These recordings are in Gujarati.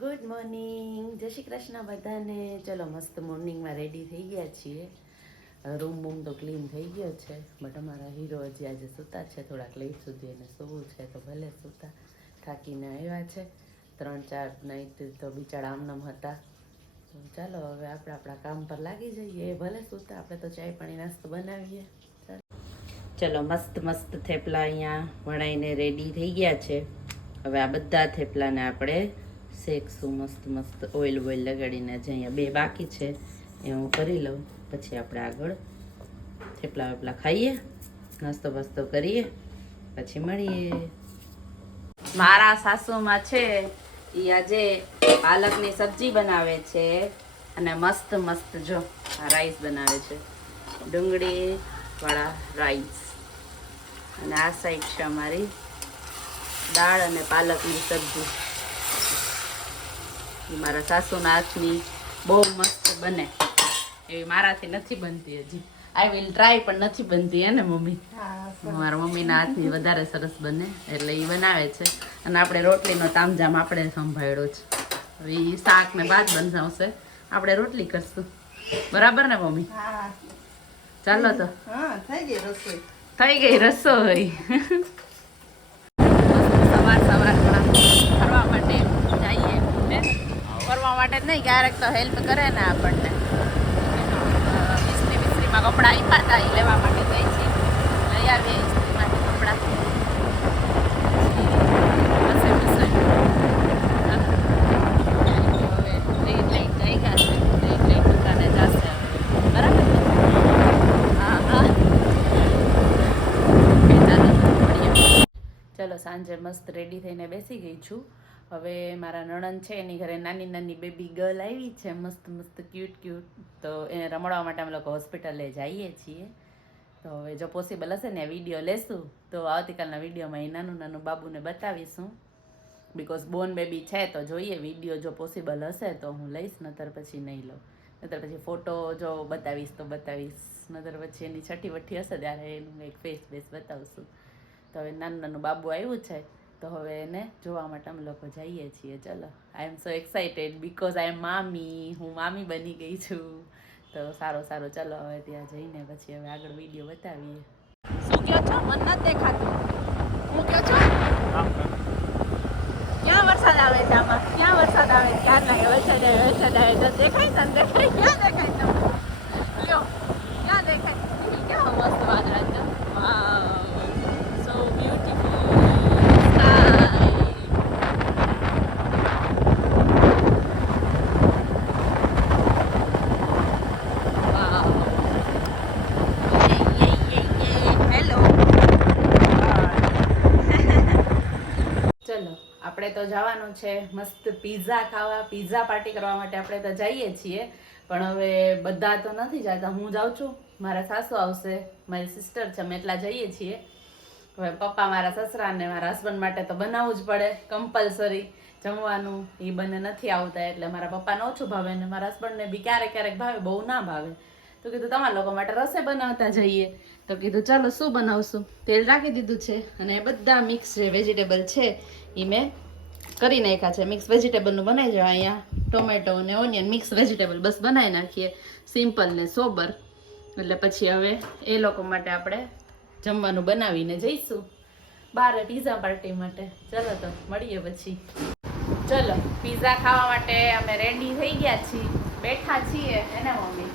ગુડ મોર્નિંગ, જય શ્રી કૃષ્ણ બધાને. ચલો મસ્ત મોર્નિંગમાં રેડી થઈ ગયા છીએ. રૂમ બૂમ તો ક્લીન થઈ ગયો છે, બટ અમારા હીરો હજી આજે સૂતા છે. થોડાક લેટ સુધી એને સૂવું છે તો ભલે સૂતા. થાકીને આવ્યા છે. 3-4 નાઈટ તો બિચારા આમનામ હતા. તો ચાલો હવે આપણે આપણા કામ પર લાગી જઈએ. ભલે સૂતા, આપણે તો ચાય પાણી નાસ્તો બનાવીએ. ચલો મસ્ત મસ્ત થેપલા અહીંયા વણાઈને રેડી થઈ ગયા છે. હવે આ બધા થેપલાને આપણે શેકશું મસ્ત મસ્ત ઓઇલ લગાડીને. જે અહીંયા 2 બાકી છે એ હું કરી લઉં, પછી આપણે આગળ થેપલા વેપલા ખાઈએ, નાસ્તો બાસ્તો કરીએ, પછી મળીએ. મારા સાસુમાં છે એ આજે પાલકની સબ્જી બનાવે છે અને મસ્ત મસ્ત જો આ રાઈસ બનાવે છે, ડુંગળી વાળા રાઈસ. અને આ સાઈડ છે અમારી દાળ અને પાલકની સબ્જી. મારા સાસુના હાથની બહુ મસ્ત બને, એવી મારાથી નથી બનતી હજી. આઈ વિલ ટ્રાય, પણ નથી બનતી હે ને મમ્મી? મારા મમ્મીના હાથની વધારે સરસ બને એટલે એ બનાવે છે. અને આપણે રોટલીનો તામજામ આપણે સંભાળ્યો છે. હવે એ શાક ને ભાત બનાવશે, આપણે રોટલી કરશું. બરાબર ને મમ્મી? ચાલો તો થઈ ગઈ રસોઈ. સવાર ફરવા માટે જઈએ. ફરવા માટે જ નહીં, ક્યારેક તો હેલ્પ કરે ને આપણને. ઇસ્ત્રીમાં કપડાં આપ્યા હતા એ લેવા માટે જઈ છે. લઈ આવીએ ઇસ્ત્રીમાંથી કપડાં. ચલો સાંજે મસ્ત રેડી થઈને બેસી ગઈ છું. હવે મારા નણંદ છે એની ઘરે નાની નાની બેબી ગર્લ આવી છે, મસ્ત મસ્ત ક્યુટ. તો એને રમાડવા માટે અમે લોકો હોસ્પિટલે જઈએ છીએ. તો હવે જો પોસિબલ હશે ને વિડીયો લેશું તો આવતીકાલના વિડીયોમાં એ નાનું નાનું બાબુને બતાવીશું. બિકોઝ બોર્ન બેબી છે તો જોઈએ વિડીયો, જો પોસિબલ હશે તો હું લઈશ, નતર પછી નહીં લઉં. નતર પછી ફોટો જો બતાવીશ તો બતાવીશ, નતર પછી એની છઠ્ઠી વઠ્ઠી હશે ત્યારે એનું એક ફેસ બતાવશું. તો હવે નાનું નાનું બાબુ આવ્યું છે તો હવે એને જોવા માટે અમે લોકો જઈએ છીએ. ચલો, આઈ એમ સો એક્સાઇટેડ બિકોઝ આઈ એમ મામી. હું મામી બની ગઈ છું. તો સારું, ચલો હવે ત્યાં જઈને પછી હવે આગળ વિડીયો બતાવીએ. શું કહો છો? મન નથી દેખાતું. હું કહો છો? ક્યાં વરસાદ આવે છે આમાં? ક્યાં વરસાદ આવે? ક્યાં લાગે વરસાદ આવે? તો દેખાય તને? દેખાય? ક્યાં દેખાય તમને? લ્યો, ક્યાં દેખાય? કેવા મસ્ત વાદળા છે. વાવ, સો બ્યુટીફુલ. આપણે તો જવાનું છે મસ્ત પિઝા ખાવા, પિઝા પાર્ટી કરવા માટે આપણે તો જઈએ છીએ. પણ હવે બધા તો નથી જતા. હું જાઉં છું, મારા સાસુ આવશે, મારી સિસ્ટર છે, અમે એટલા જઈએ છીએ. હવે પપ્પા, મારા સસરા ને મારા હસબન્ડ માટે તો બનાવવું જ પડે કમ્પલસરી જમવાનું. એ બંને નથી આવતા એટલે મારા પપ્પાને ઓછું ભાવે ને મારા હસબન્ડને બી ક્યારેક ભાવે, બહુ ના ભાવે. તો કીધું તમારા લોકો માટે રસે બનાવતા જઈએ. તો કીધું ચાલો શું બનાવશું. તેલ રાખી દીધું છે અને બધા મિક્સ જે વેજીટેબલ છે એ મેં કરી નાખ્યા છે. મિક્સ વેજીટેબલનું બનાવી જાય. અહીંયા ટોમેટો અને ઓનિયન મિક્સ વેજીટેબલ બસ બનાવી નાખીએ, સિમ્પલ ને સોબર. એટલે પછી હવે એ લોકો માટે આપણે જમવાનું બનાવીને જઈશું બહાર પિઝા પાર્ટી માટે. ચલો તો મળીએ પછી. ચલો પિઝા ખાવા માટે અમે રેડી થઈ ગયા છીએ, બેઠા છીએ એને મમ્મી.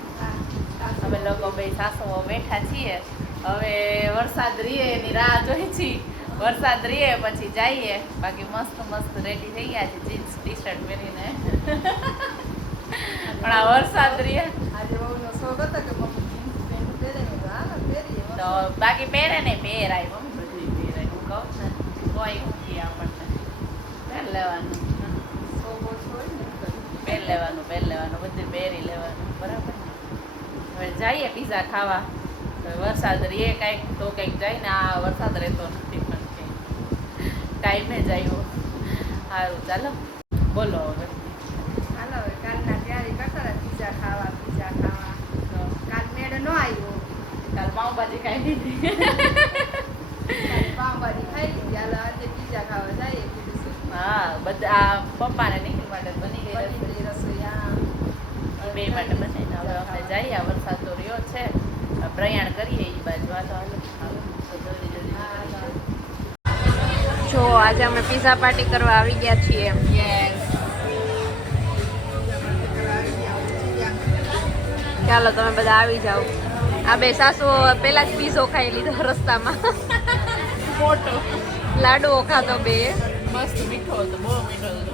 અમે લોકો બે સાસુઓ બેઠા છીએ. હવે વરસાદ રીએ એની રાહ જોઈ છીએ. વરસાદ રીએ પછી જઈએ. બાકી મસ્ત મસ્ત રેડી થઈ ગયા છે જીન્સ ટી શર્ટ પહેરીને. પણ આ વરસાદ રીએ આજે બહુનો શોખ હતો કે મમ્મી જીન્સ પેન્ટ પહેરે ને તો બાકી પહેરે ને પહેરાય મમ્મી, બધું પહેરાય. હું કહું ને કોઈ ઊંઘી આપણને પહેર લેવાનું, પહેર લેવાનું બધું પહેરી લેવાનું. બરાબર ને? હવે જઈએ પિઝા ખાવા. તો વરસાદ રીએ કાંઈક તો કંઈક જાય ને. આ વરસાદ રહેતો નથી પણ ટાઈમે જ આવ્યો. સારું ચાલો બોલો હવે. હાલો હવે કાલના તૈયારી કરતા હતા પિઝા ખાવા. કાલ મેળ ન આવ્યો. કાલ પાઉંભાજી ખાઈ દીધી. પાઉંભાજી ખાઈ લીધી. હાલો આજે પિઝા ખાવા જઈએ. કીધું શું હા બધા પપ્પાને નિખિલ માટે બની ગઈ રસોઈ બે માટે બનાવીને હવે અમે જઈએ આ વરસાદ તો રહ્યો છે પ્રયાણ કરીએ એ બાજુ હાલો જો આજે અમે પિઝા પાર્ટી કરવા આવી ગયા છીએ. ચાલો તમે બધા આવી જાઓ. આ બે સાસુ પેલા જ પીઝો ખાઈ લીધો રસ્તામાં. ફોટો લાડુઓ ખાતો બે. મસ્ત મીઠો હતો બહુ મીઠો હતો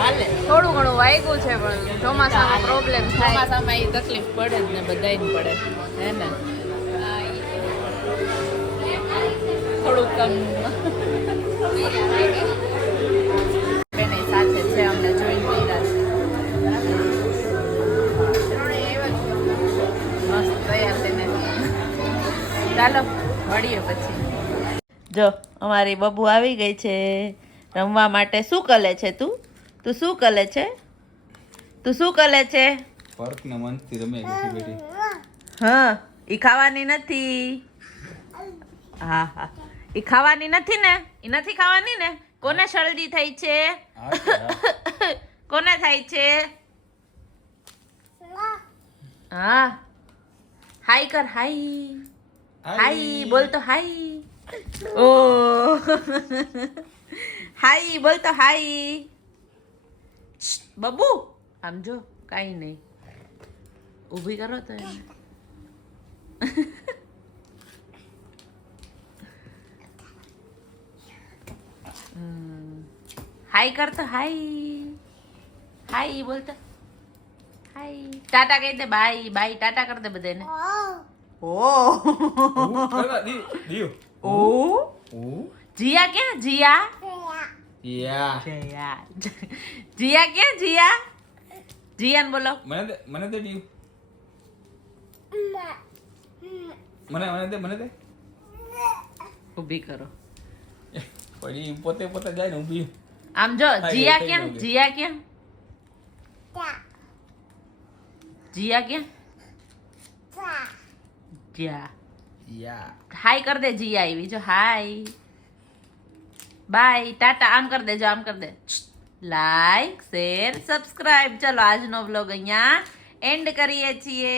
હાલે થોડું ઘણું વાગ્યું છે પણ ચોમાસામાં પ્રોબ્લેમ થાય. ચોમાસામાં એ તકલીફ પડે જ ને બધાને પડે હે ને થોડુંક કમ બેની સાથે છે અમને જોઈન કર્યા છે મસ્ત તૈયાર થઈને ચાલો મળીએ પછી. જો અમારી બબુ આવી ગઈ છે રમવા માટે. શું કરે છે તું શું કરે છે શું કરે છે? પાર્ક ના મનથી રમે બેઠી બેઠી. હા ઈ ખાવાની નથી. હા હા ઈ ખાવાની નથી ને ઈ નથી ખાવાની ને. કોને શરદી થઈ છે? કોને થાય છે? હા હાય કર હાય હાય બોલ તો હાય. ઓ હાય બોલ તો હાય. બબુ આમ જો કાઈ નહીં ઊભી કરો તો એને. હાય કર તો હાય હાય બોલ તો હાય. ટાટા કહી દે બાય બાય ટાટા કર દે બધાને. ઓ ઓ જીયા ક્યાં જીયા યા જીયા ક્યાં જીયા જીયાન બોલો. મને દે ડીયુ. મને દે ઊભી કરો. પડી પોતે જાય ને ઊભી. આમ જો જીયા ક્યાં જીયા ક્યાં જીયા ક્યાં જીયા યા હાય કર દે જીયા આવી જો હાય બાય ટાટા આમ કર દે જો આમ કર દે. Like share subscribe. ચલો આજનો વ્લોગ અહીંયા એન્ડ કરીએ છીએ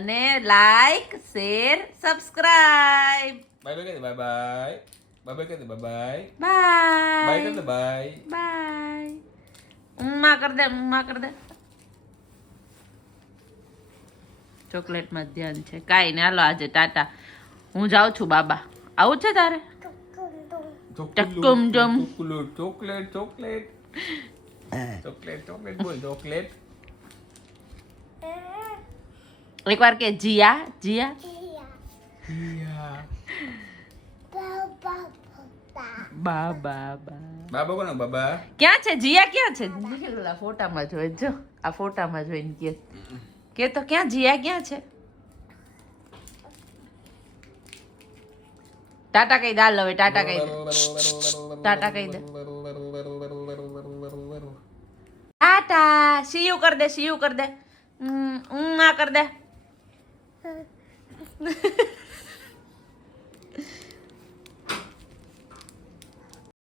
અને like share subscribe. Bye bye કહી દે બાય બાય. બાય કહી દે બાય બાય. બાય બાય કહી દે બાય. બાય ઉમ્મા કર દે ઉમ્મા કર દે. ચોકલેટમાં ધ્યાન છે કાંઈ ને. હાલો આજે ટાટા હું જાઉં છું બાબા. આવું છે તારે? ટકુમ ચોકલેટ બોલ ચોકલેટ. એકવાર કે જીયા જીયા બાબા બાબા કોનો બાબા? ક્યાં છે જીયા ક્યાં છે? ઓલા ફોટામાં જોઈ જો આ ફોટામાં જોઈને કે તો ક્યાં જીયા ક્યાં છે? ટાટા કહી દે હાલ હવે ટાટા કહી દે ટાટા કહી દે ટાટા સીયુ કર દે સીયુ કર દે આ કર દે